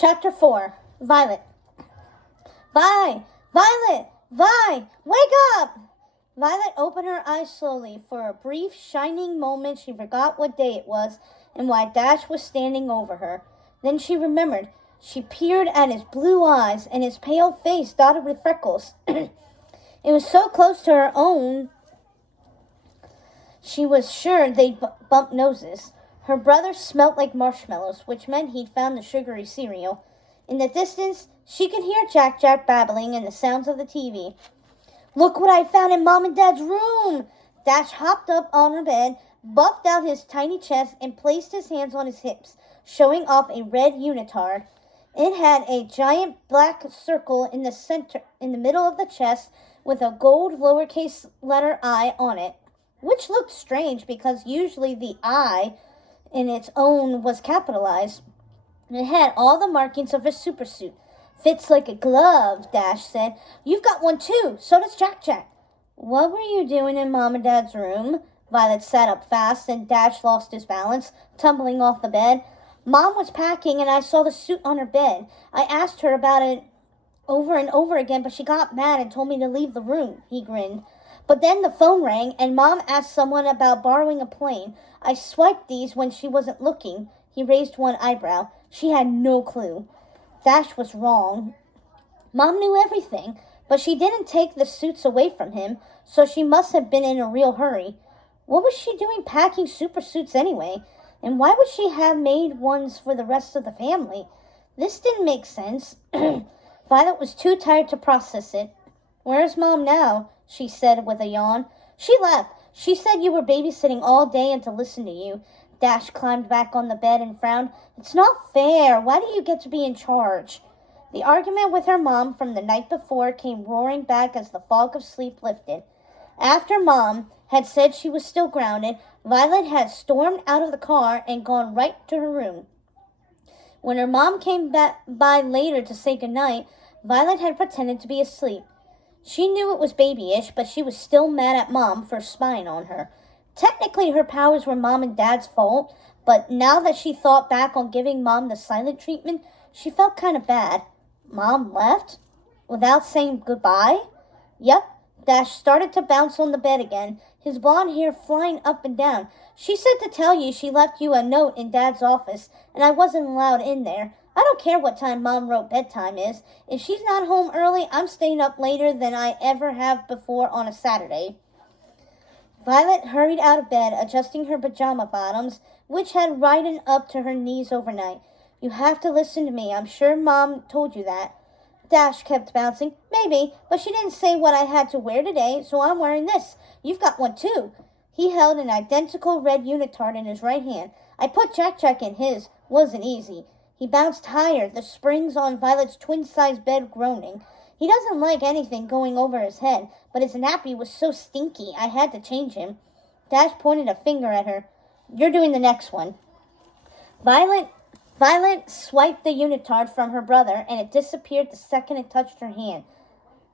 Chapter 4. Violet. Violet! Wake up! Violet opened her eyes slowly. For a brief, shining moment, she forgot what day it was and why Dash was standing over her. Then she remembered. She peered at his blue eyes and his pale face dotted with freckles. It was so close to her own, she was sure they'd bump noses. Her brother smelt like marshmallows, which meant he'd found the sugary cereal. In the distance, she could hear Jack babbling and the sounds of the TV. Look what I found in Mom and Dad's room! Dash hopped up on her bed, buffed out his tiny chest, and placed his hands on his hips, showing off a red unitard. It had a giant black circle in the middle of the chest, with a gold lowercase letter I on it, which looked strange because usually the I in its own was capitalized. It had all the markings of a supersuit. Fits like a glove, Dash said. You've got one too, so does Jack. What were you doing in Mom and Dad's room? Violet sat up fast and Dash lost his balance, tumbling off the bed. Mom was packing and I saw the suit on her bed. I asked her about it over and over again, but she got mad and told me to leave the room, he grinned. But then the phone rang and Mom asked someone about borrowing a plane. I swiped these when she wasn't looking. He raised one eyebrow. She had no clue. Dash was wrong. Mom knew everything, but she didn't take the suits away from him, so she must have been in a real hurry. What was she doing packing super suits anyway? And why would she have made ones for the rest of the family? This didn't make sense. Violet was too tired to process it. Where's Mom now? She said with a yawn. She left. She said you were babysitting all day and to listen to you. Dash climbed back on the bed and frowned. It's not fair. Why do you get to be in charge? The argument with her mom from the night before came roaring back as the fog of sleep lifted. After Mom had said she was still grounded, Violet had stormed out of the car and gone right to her room. When her mom came by later to say goodnight, Violet had pretended to be asleep. She knew it was babyish, but she was still mad at Mom for spying on her. Technically, her powers were Mom and Dad's fault, but now that she thought back on giving Mom the silent treatment, she felt kind of bad. Mom left? Without saying goodbye? Yep. Dash started to bounce on the bed again, his blonde hair flying up and down. She said to tell you she left you a note in Dad's office, and I wasn't allowed in there. I don't care what time Mom wrote bedtime is. If she's not home early, I'm staying up later than I ever have before on a Saturday. Violet hurried out of bed, adjusting her pajama bottoms, which had risen up to her knees overnight. You have to listen to me. I'm sure Mom told you that. Dash kept bouncing. Maybe, but she didn't say what I had to wear today, so I'm wearing this. You've got one too. He held an identical red unitard in his right hand. I put Jack in his. Wasn't easy. He bounced higher, the springs on Violet's twin-sized bed groaning. He doesn't like anything going over his head, but his nappy was so stinky I had to change him. Dash pointed a finger at her. You're doing the next one. Violet swiped the unitard from her brother, and it disappeared the second it touched her hand.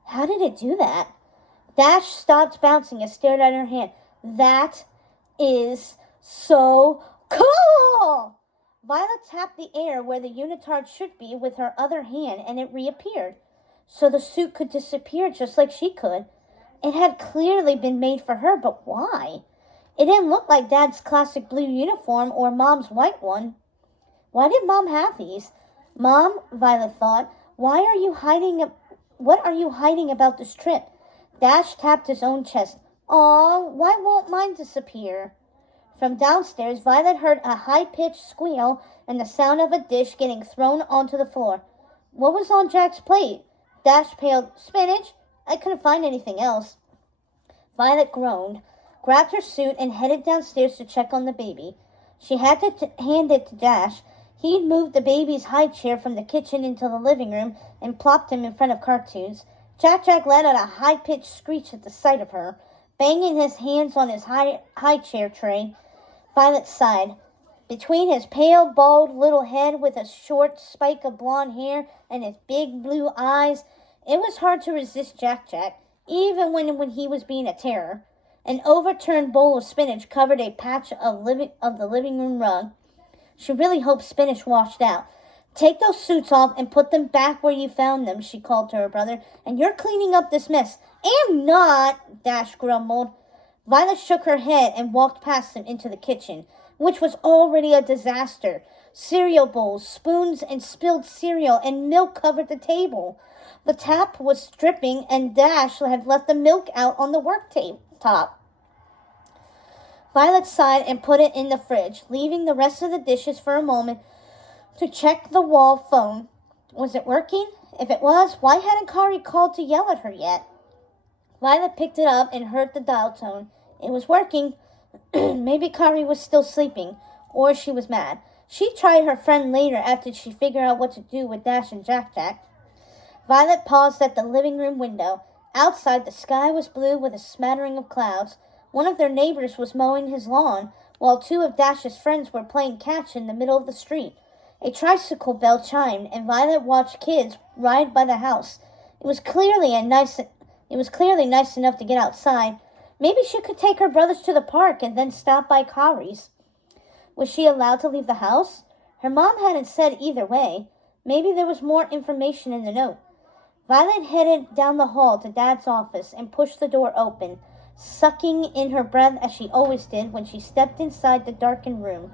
How did it do that? Dash stopped bouncing and stared at her hand. That is so cool! Violet tapped the air where the unitard should be with her other hand, and it reappeared. So the suit could disappear just like she could. It had clearly been made for her, but why? It didn't look like Dad's classic blue uniform or Mom's white one. Why did Mom have these? Mom, Violet thought, what are you hiding about this trip? Dash tapped his own chest. Aw, why won't mine disappear? From downstairs, Violet heard a high-pitched squeal and the sound of a dish getting thrown onto the floor. What was on Jack's plate? Dash paled. Spinach? I couldn't find anything else. Violet groaned, grabbed her suit, and headed downstairs to check on the baby. She had to hand it to Dash. He'd moved the baby's high chair from the kitchen into the living room and plopped him in front of cartoons. Jack let out a high-pitched screech at the sight of her, banging his hands on his high chair tray. Violet sighed. Between his pale, bald little head with a short spike of blonde hair and his big blue eyes, it was hard to resist Jack, even when he was being a terror. An overturned bowl of spinach covered a patch of the living room rug. She really hoped spinach washed out. Take those suits off and put them back where you found them, she called to her brother. And you're cleaning up this mess. I'm not, Dash grumbled. Violet shook her head and walked past him into the kitchen, which was already a disaster. Cereal bowls, spoons, and spilled cereal and milk covered the table. The tap was dripping, and Dash had left the milk out on the work top. Violet sighed and put it in the fridge, leaving the rest of the dishes for a moment to check the wall phone. Was it working? If it was, why hadn't Kari called to yell at her yet? Violet picked it up and heard the dial tone. It was working. Maybe Kari was still sleeping, or she was mad. She tried her friend later after she figured out what to do with Dash and Jack Jack. Violet paused at the living room window. Outside, the sky was blue with a smattering of clouds. One of their neighbors was mowing his lawn, while two of Dash's friends were playing catch in the middle of the street. A tricycle bell chimed, and Violet watched kids ride by the house. It was clearly nice enough to get outside. Maybe she could take her brothers to the park and then stop by Kari's. Was she allowed to leave the house? Her mom hadn't said either way. Maybe there was more information in the note. Violet headed down the hall to Dad's office and pushed the door open, sucking in her breath as she always did when she stepped inside the darkened room.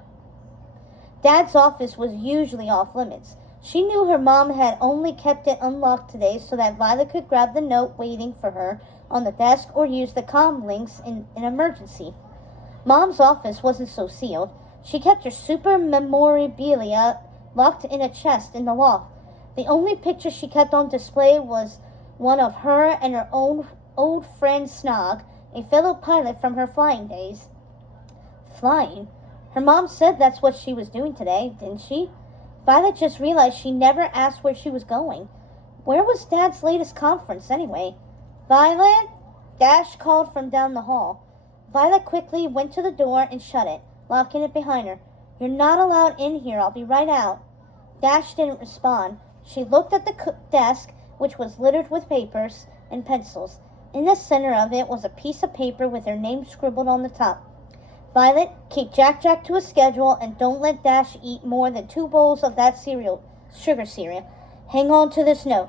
Dad's office was usually off limits. She knew her mom had only kept it unlocked today so that Violet could grab the note waiting for her on the desk or use the comm links in an emergency. Mom's office wasn't so sealed. She kept her super memorabilia locked in a chest in the loft. The only picture she kept on display was one of her and her own old friend Snog, a fellow pilot from her flying days. Flying? Her mom said that's what she was doing today, didn't she? Violet just realized she never asked where she was going. Where was Dad's latest conference, anyway? Violet? Dash called from down the hall. Violet quickly went to the door and shut it, locking it behind her. You're not allowed in here. I'll be right out. Dash didn't respond. She looked at the desk, which was littered with papers and pencils. In the center of it was a piece of paper with her name scribbled on the top. Violet, keep Jack Jack to a schedule and don't let Dash eat more than 2 bowls of that sugar cereal. Hang on to this note.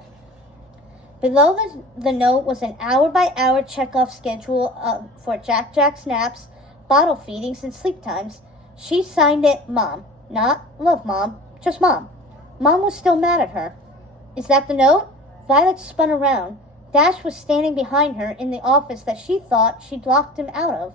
Below the note was an hour-by-hour check-off schedule for Jack Jack's naps, bottle feedings, and sleep times. She signed it Mom. Not Love Mom, just Mom. Mom was still mad at her. Is that the note? Violet spun around. Dash was standing behind her in the office that she thought she'd locked him out of.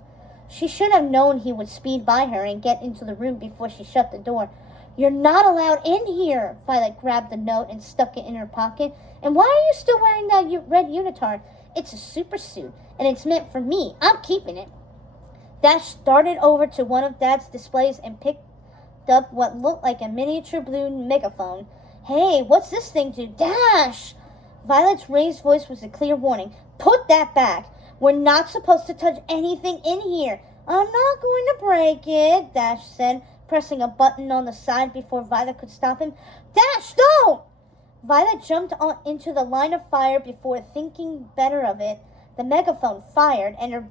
She should have known he would speed by her and get into the room before she shut the door. You're not allowed in here. Violet grabbed the note and stuck it in her pocket. And why are you still wearing that red unitard? It's a super suit, and it's meant for me. I'm keeping it. Dash started over to one of Dad's displays and picked up what looked like a miniature blue megaphone. Hey, what's this thing do? Dash! Violet's raised voice was a clear warning. Put that back. We're not supposed to touch anything in here. I'm not going to break it, Dash said, pressing a button on the side before Violet could stop him. Dash, don't! Violet jumped into the line of fire before thinking better of it. The megaphone fired and her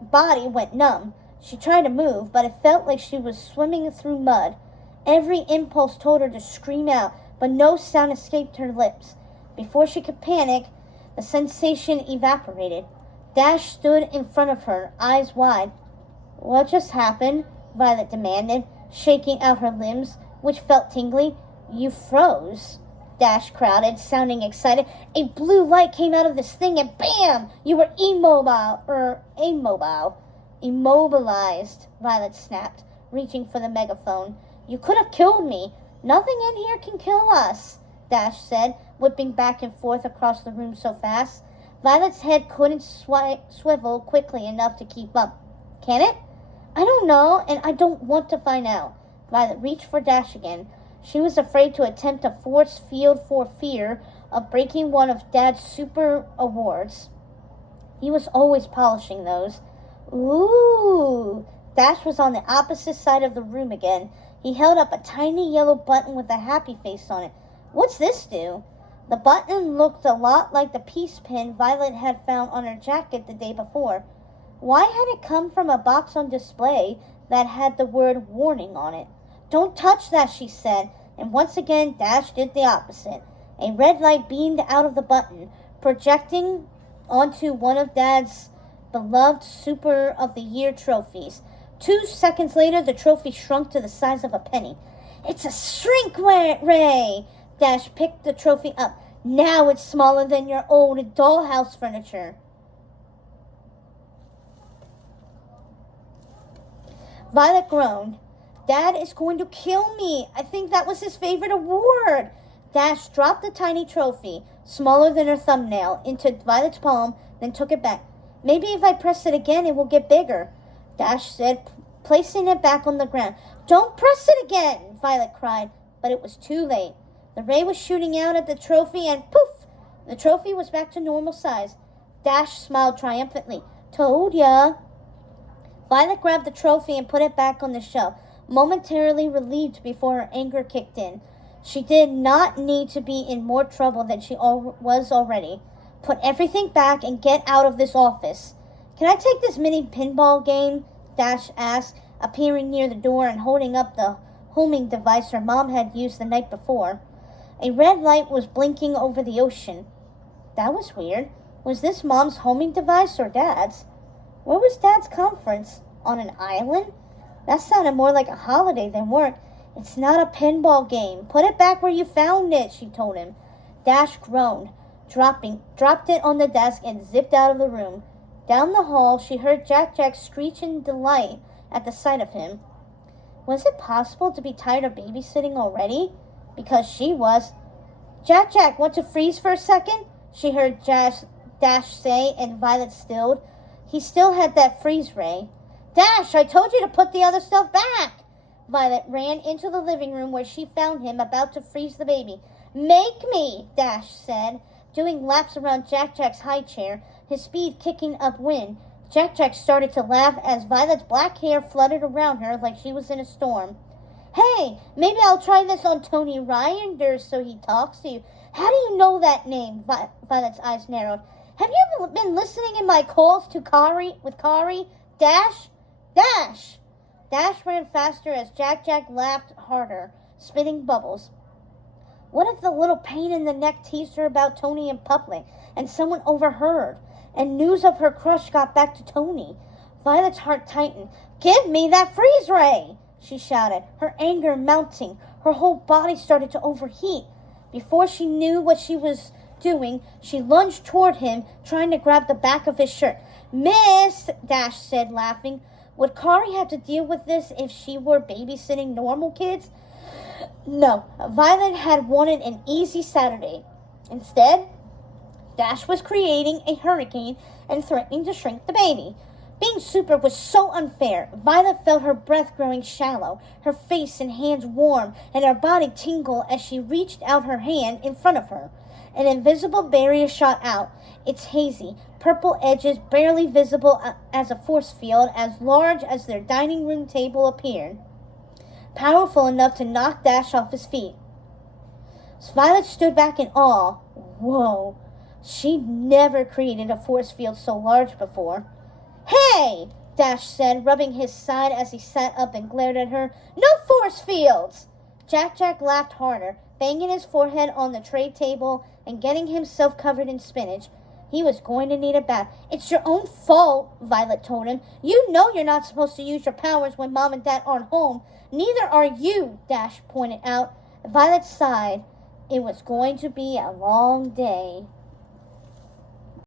body went numb. She tried to move, but it felt like she was swimming through mud. Every impulse told her to scream out, but no sound escaped her lips. Before she could panic, the sensation evaporated. Dash stood in front of her, eyes wide. What just happened? Violet demanded, shaking out her limbs, which felt tingly. You froze. Dash crowded, sounding excited. A blue light came out of this thing and bam! You were immobilized, Violet snapped, reaching for the megaphone. You could have killed me. Nothing in here can kill us, Dash said, whipping back and forth across the room so fast. Violet's head couldn't swivel quickly enough to keep up. Can it? I don't know, and I don't want to find out. Violet reached for Dash again. She was afraid to attempt a force field for fear of breaking one of Dad's super awards. He was always polishing those. Ooh! Dash was on the opposite side of the room again. He held up a tiny yellow button with a happy face on it. What's this do? The button looked a lot like the peace pin Violet had found on her jacket the day before. Why had it come from a box on display that had the word warning on it? Don't touch that, she said. And once again, Dash did the opposite. A red light beamed out of the button, projecting onto one of Dad's beloved Super of the Year trophies. 2 seconds later, the trophy shrunk to the size of a penny. It's a shrink ray! Dash picked the trophy up. Now it's smaller than your old dollhouse furniture. Violet groaned. Dad is going to kill me. I think that was his favorite award. Dash dropped the tiny trophy, smaller than her thumbnail, into Violet's palm, then took it back. Maybe if I press it again, it will get bigger, Dash said, placing it back on the ground. Don't press it again, Violet cried, but it was too late. The ray was shooting out at the trophy and poof! The trophy was back to normal size. Dash smiled triumphantly. Told ya. Violet grabbed the trophy and put it back on the shelf, momentarily relieved before her anger kicked in. She did not need to be in more trouble than she was already. Put everything back and get out of this office. Can I take this mini pinball game? Dash asked, appearing near the door and holding up the homing device her mom had used the night before. A red light was blinking over the ocean. That was weird. Was this Mom's homing device or Dad's? Where was Dad's conference? On an island? That sounded more like a holiday than work. It's not a pinball game. Put it back where you found it, she told him. Dash groaned, dropped it on the desk and zipped out of the room. Down the hall, she heard Jack screech in delight at the sight of him. Was it possible to be tired of babysitting already? Because she was. Jack, want to freeze for a second? She heard Dash say, and Violet stilled. He still had that freeze ray. Dash, I told you to put the other stuff back! Violet ran into the living room where she found him about to freeze the baby. Make me, Dash said, doing laps around Jack's high chair, his speed kicking up wind. Jack started to laugh as Violet's black hair fluttered around her like she was in a storm. Hey, maybe I'll try this on Tony Ryder so he talks to you. How do you know that name? Violet's eyes narrowed. Have you been listening in my calls to Kari? Dash? Dash ran faster as Jack laughed harder, spitting bubbles. What if the little pain in the neck teased her about Tony in public, and someone overheard, and news of her crush got back to Tony? Violet's heart tightened. Give me that freeze ray! She shouted, her anger mounting. Her whole body started to overheat. Before she knew what she was doing, she lunged toward him, trying to grab the back of his shirt. Miss, Dash said, laughing. Would Kari have to deal with this if she were babysitting normal kids? No, Violet had wanted an easy Saturday. Instead, Dash was creating a hurricane and threatening to shrink the baby. Being super was so unfair. Violet felt her breath growing shallow, her face and hands warm, and her body tingle as she reached out her hand in front of her. An invisible barrier shot out, its hazy, purple edges barely visible as a force field as large as their dining room table appeared, powerful enough to knock Dash off his feet. Violet stood back in awe. Whoa, she'd never created a force field so large before. Hey, Dash said, rubbing his side as he sat up and glared at her. No force fields! Jack laughed harder, banging his forehead on the tray table and getting himself covered in spinach. He was going to need a bath. It's your own fault, Violet told him. You know you're not supposed to use your powers when Mom and Dad aren't home. Neither are you, Dash pointed out. Violet sighed. It was going to be a long day.